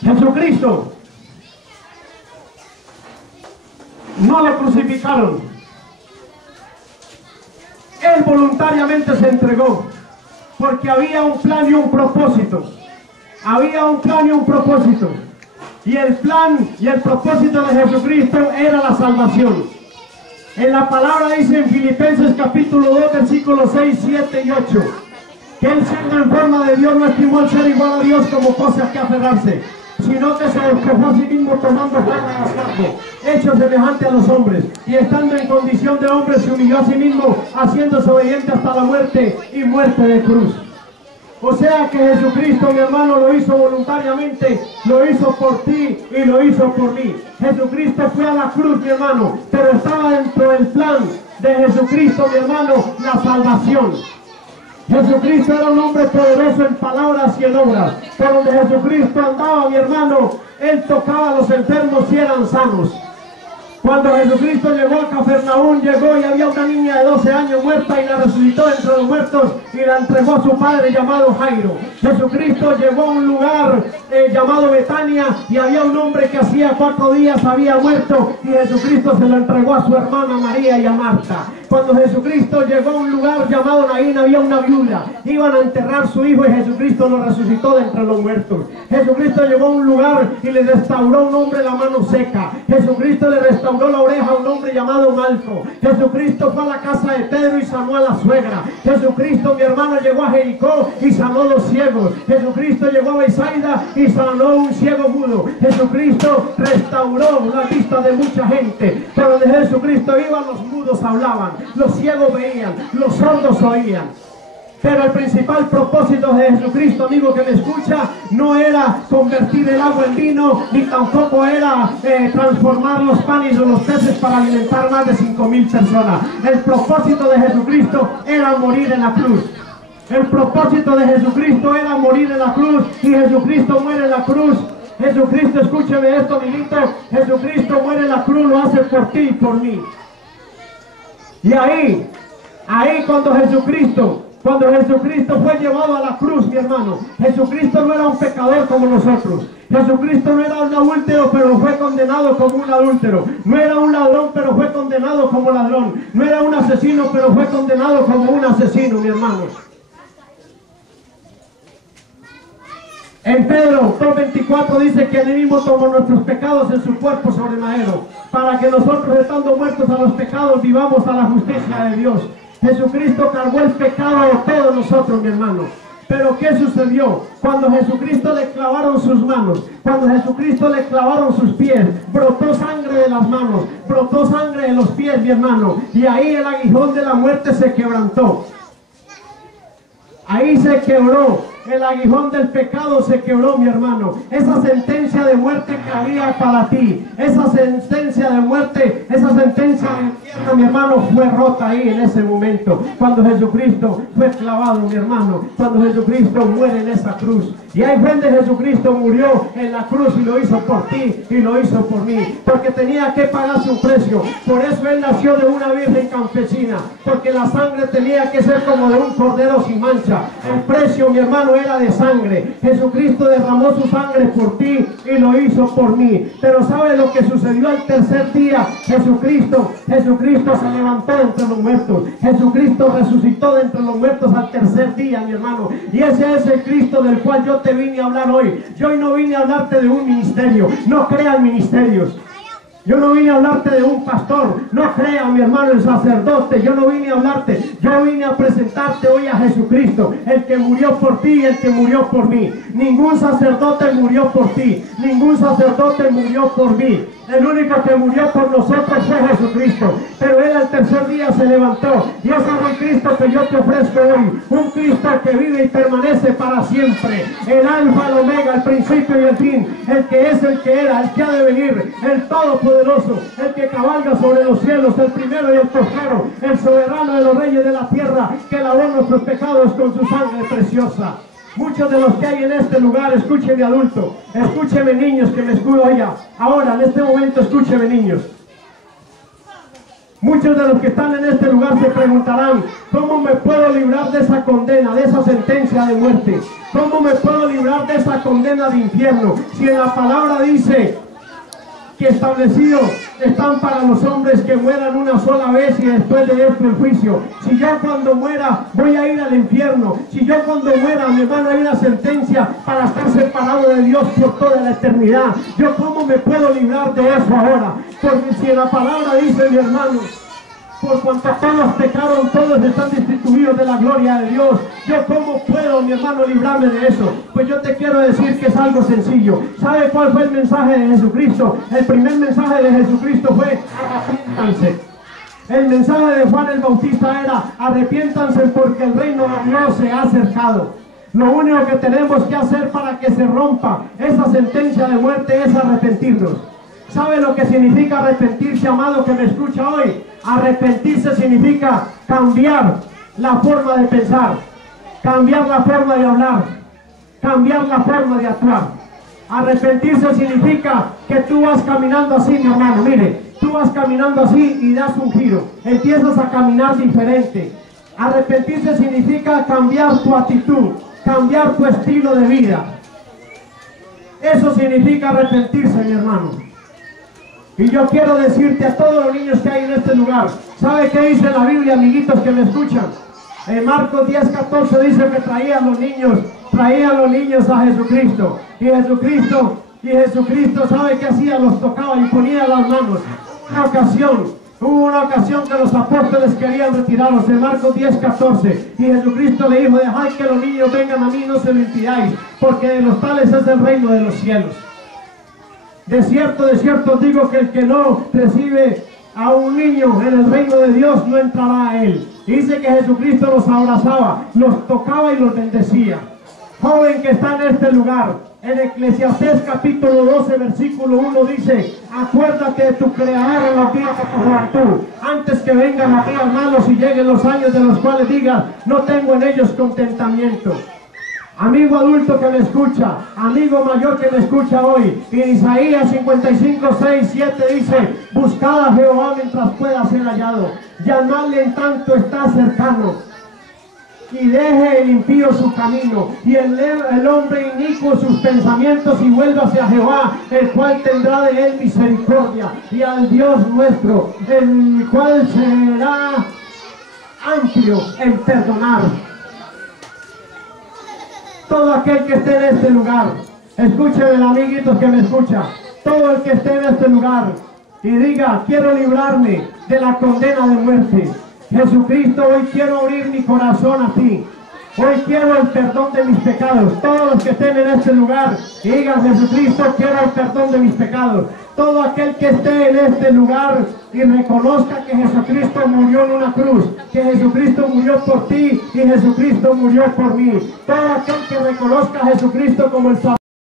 Jesucristo no lo crucificaron. Él voluntariamente se entregó porque había un plan y un propósito. Había un plan y un propósito. Y el plan y el propósito de Jesucristo era la salvación. En la palabra dice en Filipenses capítulo 2, versículos 6, 7 y 8, que Él, siendo en forma de Dios, no estimó el ser igual a Dios como cosa que aferrarse, sino que se despojó a sí mismo tomando forma de siervo, hecho semejante a los hombres, y estando en condición de hombre se humilló a sí mismo, haciéndose obediente hasta la muerte y muerte de cruz. O sea que Jesucristo, mi hermano, lo hizo voluntariamente, lo hizo por ti y lo hizo por mí. Jesucristo fue a la cruz, mi hermano, pero estaba dentro del plan de Jesucristo, mi hermano, la salvación. Jesucristo era un hombre poderoso en palabras y en obras. Por donde Jesucristo andaba, mi hermano, Él tocaba a los enfermos y eran sanos. Cuando Jesucristo llegó a Cafarnaúm, llegó y había una niña de 12 años muerta y la resucitó entre los muertos y la entregó a su padre llamado Jairo. Jesucristo llegó a un lugar llamado Betania y había un hombre que hacía 4 días había muerto y Jesucristo se lo entregó a su hermana María y a Marta. Cuando Jesucristo llegó a un lugar llamado Naín, había una viuda. Iban a enterrar a su hijo y Jesucristo lo resucitó de entre los muertos. Jesucristo llegó a un lugar y le restauró a un hombre la mano seca. Jesucristo le restauró la oreja a un hombre llamado Malco. Jesucristo fue a la casa de Pedro y sanó a la suegra. Jesucristo, mi hermano, llegó a Jericó y sanó a los ciegos. Jesucristo llegó a Bethsaida y sanó a un ciego mudo. Jesucristo restauró la vista de mucha gente. Pero donde Jesucristo iba, los mudos hablaban, los ciegos veían, los sordos oían. Pero el principal propósito de Jesucristo, amigo que me escucha, no era convertir el agua en vino, ni tampoco era transformar los panes o los peces para alimentar más de 5,000 personas. El propósito de Jesucristo era morir en la cruz. El propósito de Jesucristo era morir en la cruz y Jesucristo muere en la cruz. Jesucristo, escúcheme esto, amiguito, Jesucristo muere en la cruz, lo hace por ti y por mí. Y ahí cuando Jesucristo fue llevado a la cruz, mi hermano, Jesucristo no era un pecador como nosotros. Jesucristo no era un adúltero, pero fue condenado como un adúltero. No era un ladrón, pero fue condenado como ladrón. No era un asesino, pero fue condenado como un asesino, mi hermano. En Pedro 2:24 dice que Él mismo tomó nuestros pecados en su cuerpo sobre madero, para que nosotros, estando muertos a los pecados, vivamos a la justicia de Dios. Jesucristo cargó el pecado de todos nosotros, mi hermano. Pero ¿qué sucedió? Cuando Jesucristo le clavaron sus manos, cuando Jesucristo le clavaron sus pies, brotó sangre de las manos, brotó sangre de los pies, mi hermano. Y ahí el aguijón de la muerte se quebrantó. Ahí se quebró, el aguijón del pecado se quebró, mi hermano. Esa sentencia de muerte que había para ti, esa sentencia de muerte, esa sentencia de infierno, mi hermano, fue rota ahí en ese momento. Cuando Jesucristo fue clavado, mi hermano, cuando Jesucristo muere en esa cruz. Y ahí fue donde Jesucristo murió en la cruz y lo hizo por ti y lo hizo por mí. Porque tenía que pagarse un precio. Por eso Él nació de una virgen campesina. Porque la sangre tenía que ser como de un cordero sin mancha. El precio, mi hermano, era de sangre. Jesucristo derramó su sangre por ti y lo hizo por mí. Pero ¿sabe lo que sucedió al tercer día? Jesucristo se levantó de entre los muertos. Jesucristo resucitó de entre los muertos al tercer día, mi hermano. Y ese es el Cristo del cual yo te vine a hablar hoy. Yo hoy no vine a hablarte de un ministerio. No crean ministerios. Yo no vine a hablarte de un pastor, no crea, mi hermano, el sacerdote. Yo no vine a hablarte, yo vine a presentarte hoy a Jesucristo, el que murió por ti y el que murió por mí. Ningún sacerdote murió por ti, ningún sacerdote murió por mí. El único que murió por nosotros fue Jesucristo. Pero Él al tercer día se levantó. Y ese es el Cristo que yo te ofrezco hoy. Un Cristo que vive y permanece para siempre. El alfa, el omega, el principio y el fin. El que es, el que era, el que ha de venir. El todopoderoso. El que cabalga sobre los cielos. El primero y el postrero. El soberano de los reyes de la tierra. Que lavó nuestros pecados con su sangre preciosa. Muchos de los que hay en este lugar, escúcheme adulto, escúcheme niños que me escudo allá. Ahora, en este momento, escúcheme niños. Muchos de los que están en este lugar se preguntarán, ¿cómo me puedo librar de esa condena, de esa sentencia de muerte? ¿Cómo me puedo librar de esa condena de infierno? Si en la palabra dice que establecidos están para los hombres que mueran una sola vez y después de esto el juicio. Si yo cuando muera voy a ir al infierno, si yo cuando muera me van a ir a sentencia para estar separado de Dios por toda la eternidad, ¿yo cómo me puedo librar de eso ahora? Porque si en la palabra dice, mi hermano, por cuanto todos pecaron, todos están destituidos de la gloria de Dios, ¿yo cómo puedo, mi hermano, librarme de eso? Pues yo te quiero decir que es algo sencillo. ¿Sabe cuál fue el mensaje de Jesucristo? El primer mensaje de Jesucristo fue: arrepiéntanse. El mensaje de Juan el Bautista era: arrepiéntanse porque el reino de Dios se ha acercado. Lo único que tenemos que hacer para que se rompa esa sentencia de muerte es arrepentirnos. ¿Sabe lo que significa arrepentirse, amado que me escucha hoy? Arrepentirse significa cambiar la forma de pensar, cambiar la forma de hablar, cambiar la forma de actuar. Arrepentirse significa que tú vas caminando así, mi hermano, mire, tú vas caminando así y das un giro, empiezas a caminar diferente. Arrepentirse significa cambiar tu actitud, cambiar tu estilo de vida. Eso significa arrepentirse, mi hermano. Y yo quiero decirte a todos los niños que hay en este lugar, ¿sabe qué dice la Biblia, amiguitos que me escuchan? En Marcos 10:14 dice que traían los niños a Jesucristo. Y Jesucristo, ¿sabe qué hacía? Los tocaba y ponía las manos. Hubo una ocasión que los apóstoles querían retirarlos, en Marcos 10:14. Y Jesucristo le dijo: dejad que los niños vengan a mí, no se lo impidáis, porque de los tales es el reino de los cielos. De cierto os digo que el que no recibe a un niño en el reino de Dios no entrará a él. Dice que Jesucristo los abrazaba, los tocaba y los bendecía. Joven que está en este lugar, en Eclesiastés capítulo 12 versículo 1 dice: acuérdate de tu Creador en los días de tu juventud, antes que vengan los días malos y lleguen los años de los cuales digas: no tengo en ellos contentamiento. Amigo adulto que me escucha, amigo mayor que me escucha hoy, en Isaías 55:6-7 dice: buscad a Jehová mientras pueda ser hallado, llamadle en tanto está cercano, y deje el impío su camino, y el hombre inicuo sus pensamientos, y vuelva hacia Jehová, el cual tendrá de él misericordia, y al Dios nuestro, el cual será amplio en perdonar. Todo aquel que esté en este lugar, escúcheme, amiguitos que me escucha, todo el que esté en este lugar y diga: quiero librarme de la condena de muerte, Jesucristo, hoy quiero abrir mi corazón a ti, hoy quiero el perdón de mis pecados. Todos los que estén en este lugar y digan: Jesucristo, quiero el perdón de mis pecados. Todo aquel que esté en este lugar y reconozca que Jesucristo murió en una cruz, que Jesucristo murió por ti y Jesucristo murió por mí. Todo aquel que reconozca a Jesucristo como el Salvador